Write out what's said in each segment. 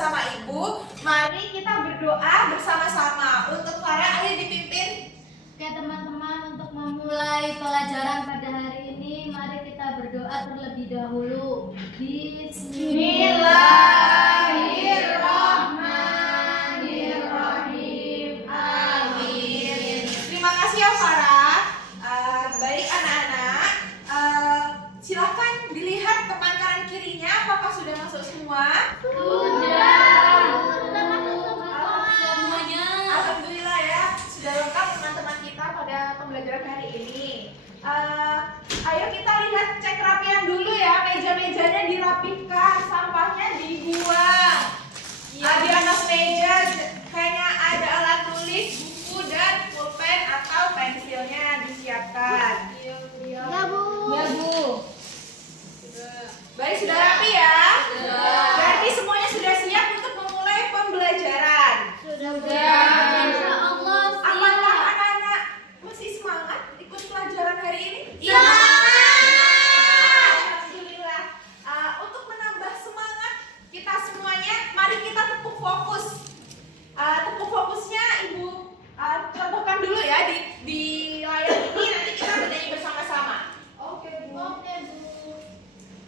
bersama Ibu. Mari kita berdoa bersama-sama. Untuk Farah, ayo dipimpin. Oke teman-teman, untuk memulai pelajaran pada hari ini, mari kita berdoa terlebih dahulu. Bismillahirrahmanirrahim. Amin. Terima kasih ya Farah. Baik anak-anak, silakan dilihat teman kanan kirinya. Apakah sudah masuk semua? Sudah masuk Semuanya. Alhamdulillah ya, sudah lengkap teman-teman kita pada pembelajaran hari ini. Ayo kita lihat, cek rapian dulu ya, meja-mejanya dirapikan, sampahnya dibuang. Di atas meja kayaknya ada alat tulis, buku dan pulpen atau pensilnya disiapkan. Ya Bu. Baik, sudah rapi ya? Berarti semuanya sudah siap untuk memulai pembelajaran. Insya Allah siap. Apakah anak-anak masih semangat ikut pelajaran hari ini? Iya. Alhamdulillah. Untuk menambah semangat kita semuanya, mari kita tepuk fokus. Tepuk fokusnya Ibu contohkan dulu ya di layar ini, nanti kita berdiri bersama-sama. Oke Bu.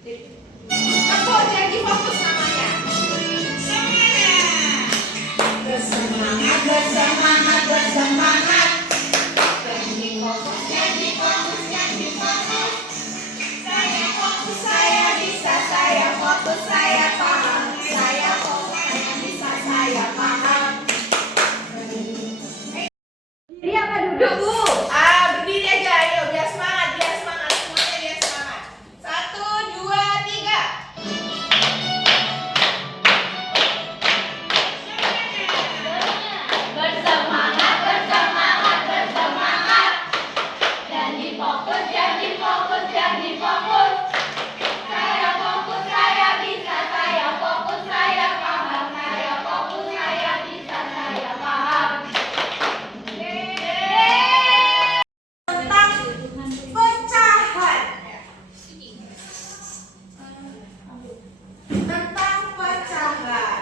Tepuk janji fokus namanya. Bersemangat, bersemangat, bersemangat. Janji fokus, janji fokus, janji fokus. Saya fokus, saya bisa, saya fokus, saya paham. Saya fokus, saya bisa, saya paham. Berdiri apa duduk Bu? Berdiri aja, ayo biar semangat, semuanya biar semangat. 1, 2, 3. Bersemangat, bersemangat, bersemangat. Janji fokus, janji fokus, janji fokus. Saya fokus, saya bisa, saya fokus, saya paham. Saya fokus, saya bisa, saya paham. Tentang pecahan. Tentang pecahan.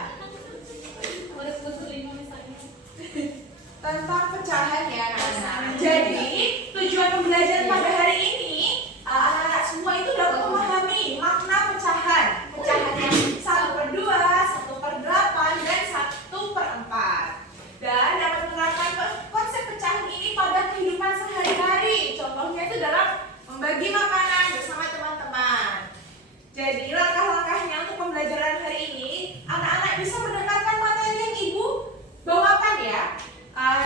Tentang pecahan ya anak-anak. Jadi tujuan pembelajaran pada hari ini, anak-anak semua itu dapat memahami makna pecahan. Pecahan yang 1/2, 1/8, dan 1/4. Dan dapat menerapkan konsep pecahan ini pada kehidupan sehari-hari. Contohnya itu dalam membagi makanan bersama teman-teman. Jadi langkah-langkahnya untuk pembelajaran hari ini, anak-anak bisa mendengarkan materi yang Ibu bawakan ya.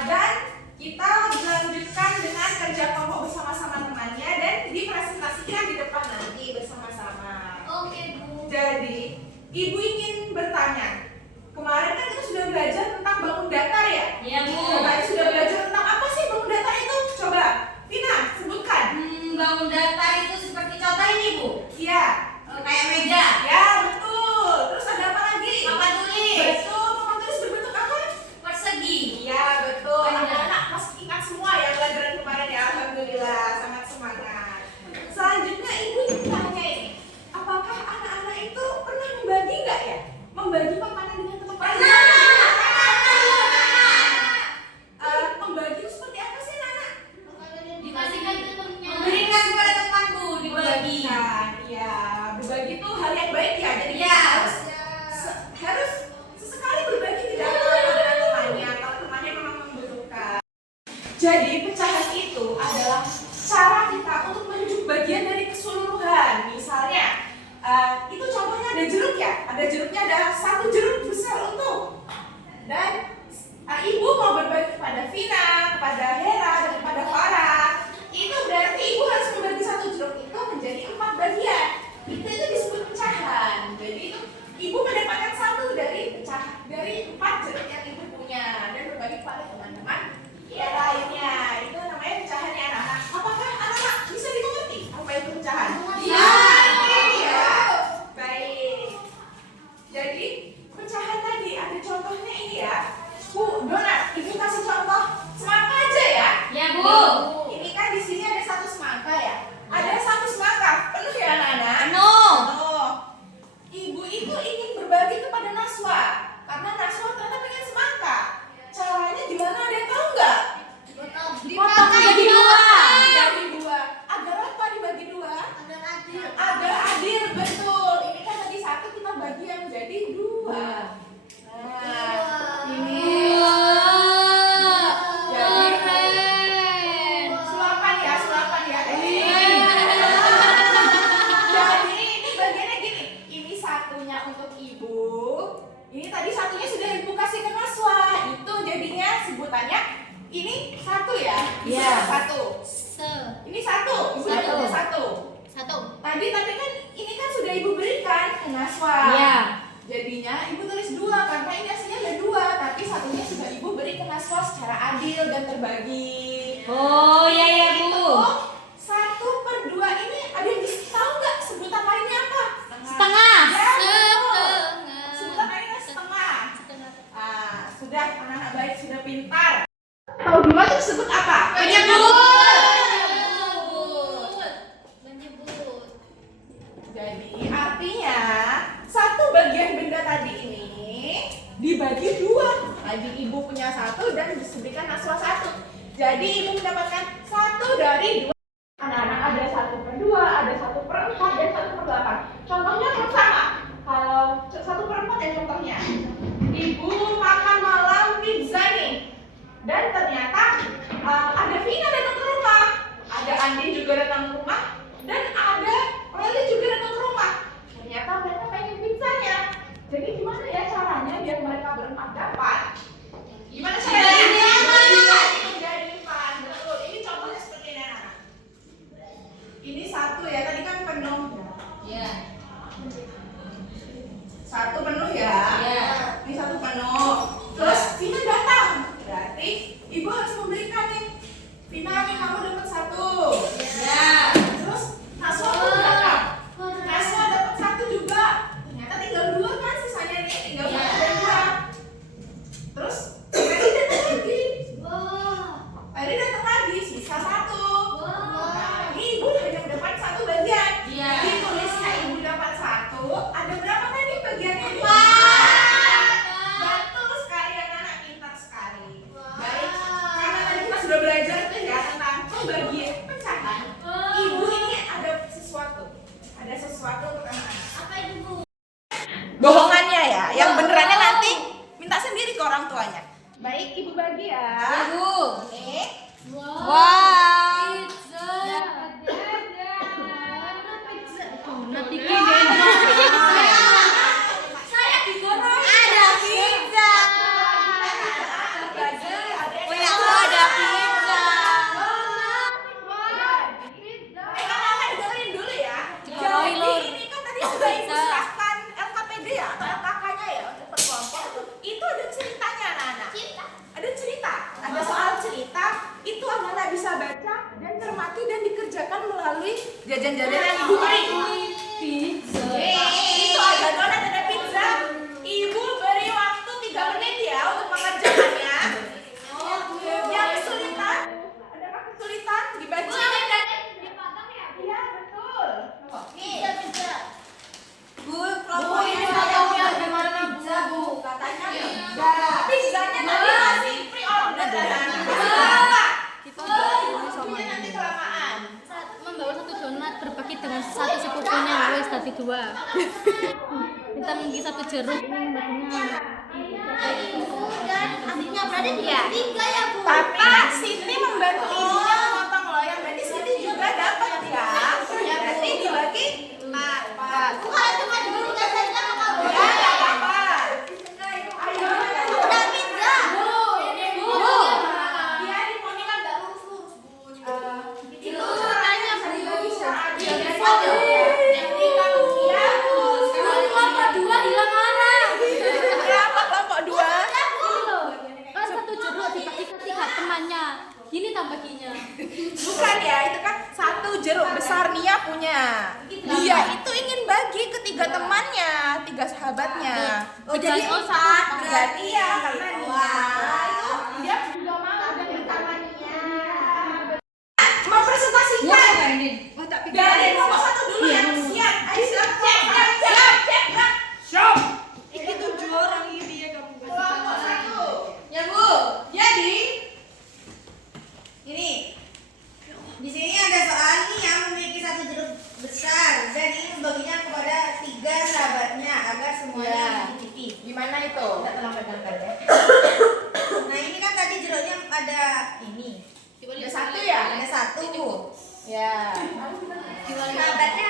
Dan kita dilanjutkan dengan kerja kelompok bersama-sama temannya dan dipresentasikan di depan nanti bersama-sama. Oke Bu. Jadi, Ibu ingin bertanya. Kemarin kan kita sudah belajar tentang bangun datar ya? Iya Bu. Coba sudah belajar tentang apa sih bangun datar itu? Coba, Vina, sebutkan. Bangun datar itu seperti contoh ini Bu. Iya. Kayak meja. Ya, betul. Terus ada apa lagi? Papan tulis. Betul, papan tulis berbentuk apa? Persegi. Iya, betul. Iya. Anak-anak masih ingat semua ya pelajaran kemarin ya. Alhamdulillah, sangat semangat. Selanjutnya Ibu ingin tanya ini. Apakah anak-anak itu pernah membagi nggak ya? Membagi makanan dengan teman-teman? Membagi itu seperti apa sih, Nana? Dikasihkan ke temennya. Memberikan kepada teman Bu, Berbagi. Iya, berbagi itu hal yang baik ya. Jadi Iya. harus sesekali berbagi, tidak apa-apa dengan temannya kalau temannya memang membutuhkan. Jadi pecahan itu adalah cara kita untuk menunjuk bagian dari keseluruhan. Misalnya, itu contohnya ada jeruk ya. Ada jeruknya, ada 1 jeruk besar utuh. Dan Ibu mau berbagi kepada Vina, kepada Hera, dan kepada Farah. Itu berarti Ibu harus membagi 1 jeruk itu menjadi 4 bagian. Itu disebut pecahan. Jadi itu Ibu mendapatkan 1 dari 4 jeruk yang Ibu punya dan berbagi kepada teman-teman yang lainnya. Itu namanya pecahan ya anak-anak. Apakah anak-anak bisa dimengerti apa itu pecahan? Iya. Iya. Baik. tadi satunya sudah ibu kasih ke Naswa. Itu jadinya sebutannya ini satu ya? Iya. Satu. Ini satu. Ibu Satu. dapatnya satu. Tadi tapi kan ini kan sudah ibu berikan ke Naswa. Iya. Jadinya ibu tulis 2 karena ini aslinya ada 2, tapi satunya sudah ibu beri ke Naswa secara adil dan terbagi. Oh iya ya Bu. Itu 1/2 ini ada yang tahu nggak sebutan lainnya apa? Setengah. Ya, betul. Sebutan lainnya setengah. Sudah anak-anak baik, sudah pintar. Tahu 2 itu disebut apa? Jadi artinya satu bagian benda tadi ini dibagi 2. Tadi ibu punya 1 dan diberikan Naswa 1. Jadi ibu mendapatkan 1 dari 2. Anak-anak ada 1/2, ada 1/4 dan 1/8. Contohnya yang sama. Kalau 1/4 ya contohnya. Ibu makan malam pizza nih. Dan ternyata ada Vina datang ke rumah. Ada Andi juga datang ke rumah. Dan ada Leli juga datang ke rumah. Ternyata mereka pengen pizzanya. Jadi gimana ya caranya biar mereka berempat dapat? Gimana caranya? Menjadi 4. Betul. Ini contohnya seperti ini anak. Ini 1 ya. Tadi kan penuh. Iya. 1 penuh ya. Iya. Ini 1 penuh. Terus Vina datang. Berarti ibu harus memberikan nih. Vina nih kamu dapat 1. Iya. Terus Naswa pun berapa? Naswa dapat 1 juga. Ternyata tinggal 2 kan sisanya nih, tinggal 1 dan 2. Terus Ferry datang lagi. Ferry datang lagi, sisa 1. Nah, ini ibu hanya mendapat 1 bagian. Iya. Ditulisnya ibu dapat 1. Ada berapa tadi bagiannya? 4. Betul sekali anak-anak, pintar sekali. Baik, karena tadi kita sudah belajar tuh ya tentang pembagian pecahan. Ibu ini ada sesuatu untuk anak-anak. Bohongannya ya, yang benerannya nanti minta sendiri ke orang tuanya. Baik, ibu bagi ya. Ya Bu. Ini. Wow. Saya digoreng. Ada pizza. Punya aku ada pizza. Kakak dengerin dulu ya. Digoreng, Jadi Lur. ini kan tadi sudah ibu serahkan LKPD ya atau LKK-nya ya untuk per kelompok. Itu ada ceritanya anak-anak. Ada cerita, ada soal cerita. Itu anak-anak bisa baca dan cermati dan dikerjakan melalui jajan-jajan yang ibu beri. Pizza. Itu ada donat, ada pizza. Ibu beri waktu 3 menit ya untuk mengerjakannya. Yang kesulitan, adakah kesulitan dibaca? Iya betul. Bu, ini tahu gimana pizza Bu? Katanya enggak. Pizzanya tadi masih pre-order anak-anak. Tunggunya nanti kelamaan. Membawa 1 donat berbagi dengan 1 sepupunya wes tadi 2. Minta mingi 1 jeruk ini baginya. Adiknya berarti dia 3 ya Bu. Tapi Siti membantu ibunya memotong loh. Yang berarti Siti juga dapat ya. Berarti dibagi 4. Bukan cuma diberikan saja ke kamu. Ya, enggak apa-apa. Ayo. Udah pizza. Iya, di poni kan enggak lurus-lurus, Bu. Itu caranya dibagi secara adil. Jadi kalau dia Kelompok 2 hilang arah. berapa kelompok 2? Kan 1 jeruk dibagi ke 3 temannya. Gini tambahinya. Bukan ya, itu kan 1 jeruk besar Nia punya. Dia itu ingin bagi ke 3 temannya, 3 sahabatnya. Oh, jadi saat Berarti ya karena Nia itu dia juga mau dan bersama Nia. Mempresentasikan. Dari kelompok 1 dulu yang siap. Ayo silakan. Siap. Ini 7 orang ini ya kamu. Kelompok 1. Ya Bu. Jadi Ini. Di sini ada soal nih yang memiliki 1 jeruk besar dan ini membaginya kepada 3 sahabatnya agar semuanya mencicipi. gimana itu? Tidak terlambat ya. Nah ini kan tadi jeruknya ada ini. Ada 1 ya? Ada 1 Bu. Ya. Sahabatnya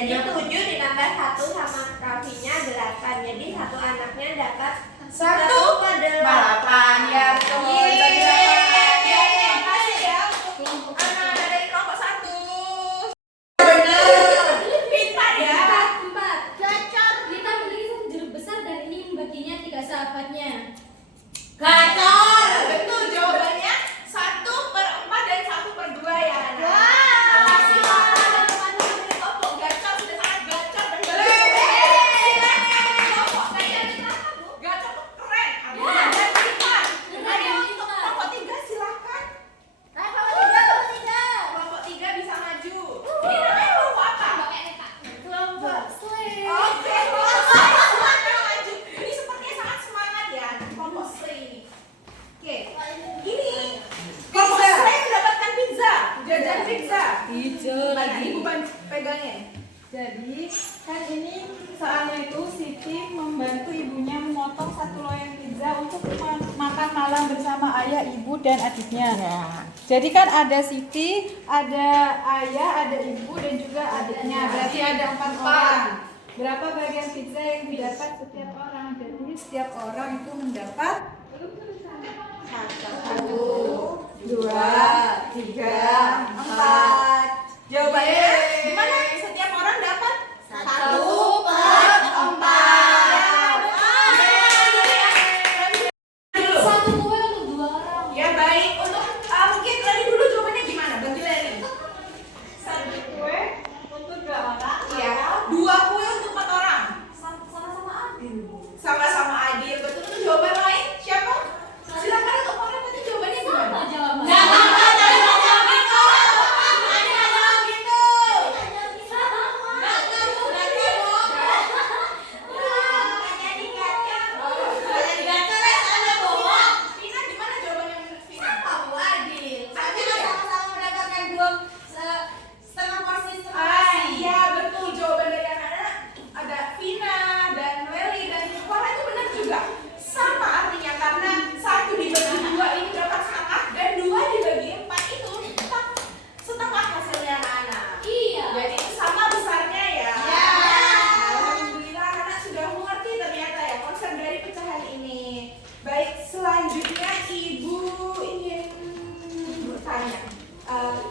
Jadi 7 ditambah 1 sama Raffinya 8. Jadi satu anaknya dapat 1,8 ya betul. Yeay. Bagi 8. Ya, terima kasih ya untuk anak-anak dari kelompok 1. Benar. Pintar ya. 4. Gacor. Kita beli jeruk besar dan ini membaginya 3 sahabatnya. Gacor. Betul jawabannya 1/4 dan 1/2 ya anak. Terima kasih kepada teman-teman dari kelompok gacor, sudah sangat gacor dan kelompok kalian gacor tuh keren. Dan pintar. Ayo untuk kelompok 3 silakan. Kelompok 3 bisa maju. Ini namanya kelompok apa? kelompok slay. Oke, kelompok slay silakan maju. Ini sepertinya sangat semangat ya kelompok slay ini. Oke, ini kelompok slay mendapatkan pizza, jajan pizza. Mana ibu pegangnya? Jadi kan ini soalnya itu Siti membantu ibunya memotong 1 loyang pizza untuk makan malam bersama ayah, ibu dan adiknya. Jadi kan ada Siti, ada ayah, ada ibu dan juga adiknya. Berarti ada 4 orang. Berapa bagian pizza yang didapat setiap orang? Jadi setiap orang itu mendapat 1, 2, 3, 4. Jawabannya gimana? Setiap orang dapat 1/4. Satu kue untuk 2 orang. Ya baik, untuk mungkin Leli dulu jawabannya gimana? Bagi Leli. 1 kue untuk 2 orang. Iya, 2 kue untuk 4 orang. Sama-sama adil. Sama-sama adil. Betul itu jawaban lain? Siapa? Silakan untuk orang tadi jawabannya gimana? Sama jawabannya. Nggak apa-apa, jangan jawab gitu. Jangan jawab gitu. Vina gimana jawabannya menurut Vina? Sama-sama mendapatkan 2,5 porsi Iya betul jawaban dari anak-anak ada Vina dan Leli dan Farah itu benar juga sama artinya karena 1 dibagi 2 ini dapat setengah dan 2 dibagi 4 itu tetap setengah hasilnya anak-anak. Iya. Jadi sama besarnya ya. Ya. Alhamdulillah anak sudah mengerti ternyata ya konsep dari pecahan ini. Baik selanjutnya ibu ingin bertanya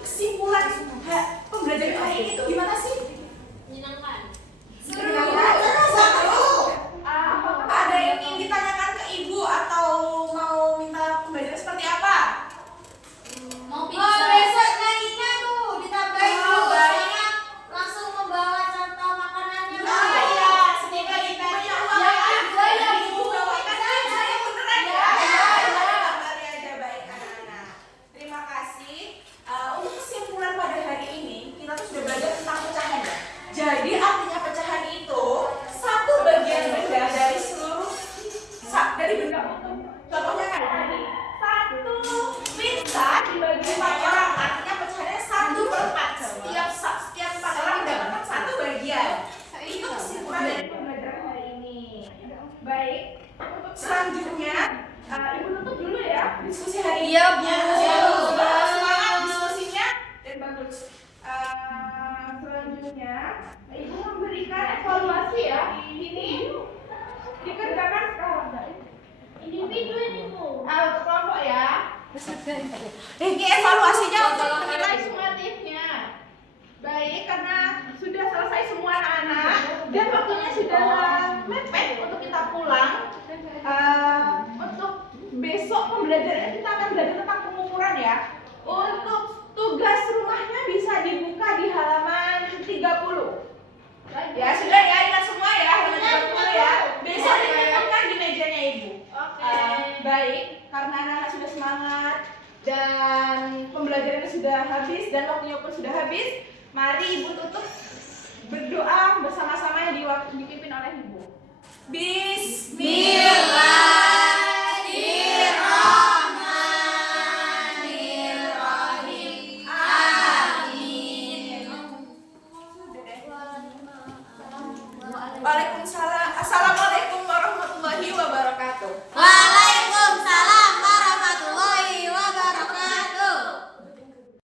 kesimpulan pembelajaran hari ini itu gimana sih? Menyenangkan. Apakah ada yang ingin ditanyakan ke ibu atau mau minta pembelajaran seperti apa? Mau Oh, pizza. besok nyanyinya tuh ditambahin Oh, dulu. baik. Soalnya langsung membawa contoh makanannya. Oh iya, semoga ibu punya uang Yang ya. kedua ya, Ibu Bu. bawakan aja yang beneran ya. Ya. Gambarnya aja baik anak-anak. Terima kasih. Untuk kesimpulan pada hari ini kita tuh sudah belajar tentang pecahan ya. Jadi artinya pecahan itu satu bagian benda dari seluruh dari benda utuh. Contohnya kayak tadi 1 pizza dibagi 4 orang artinya pecahannya 1/4. Setiap 4 orang mendapatkan 1 bagian. Itu kesimpulan dari pembelajaran hari ini. Baik, untuk selanjutnya ibu tutup dulu ya diskusi hari ini. Iya, Bu. Semangat diskusinya dan bagus. Selanjutnya ibu memberikan evaluasi ya. Ini dikerjakan sekarang. Individu ini, Bu. Untuk kelompok ya. Ini evaluasinya untuk menilai sumatifnya. Baik, karena sudah selesai semua anak-anak dan waktunya sudah mepet untuk kita pulang. Untuk besok pembelajarannya kita akan belajar tentang pengukuran ya. Untuk tugas rumahnya bisa dibuka di halaman 30. Ya sudah ya, ingat semua ya halaman 30 ya. Besok ditemukan di mejanya ibu. Baik, karena anak-anak sudah semangat dan pembelajarannya sudah habis dan waktunya pun sudah habis, mari ibu tutup berdoa bersama-sama yang dipimpin oleh ibu. Bismillahirrahmanirrahim. Amin. Waalaikumsalam. Assalamualaikum.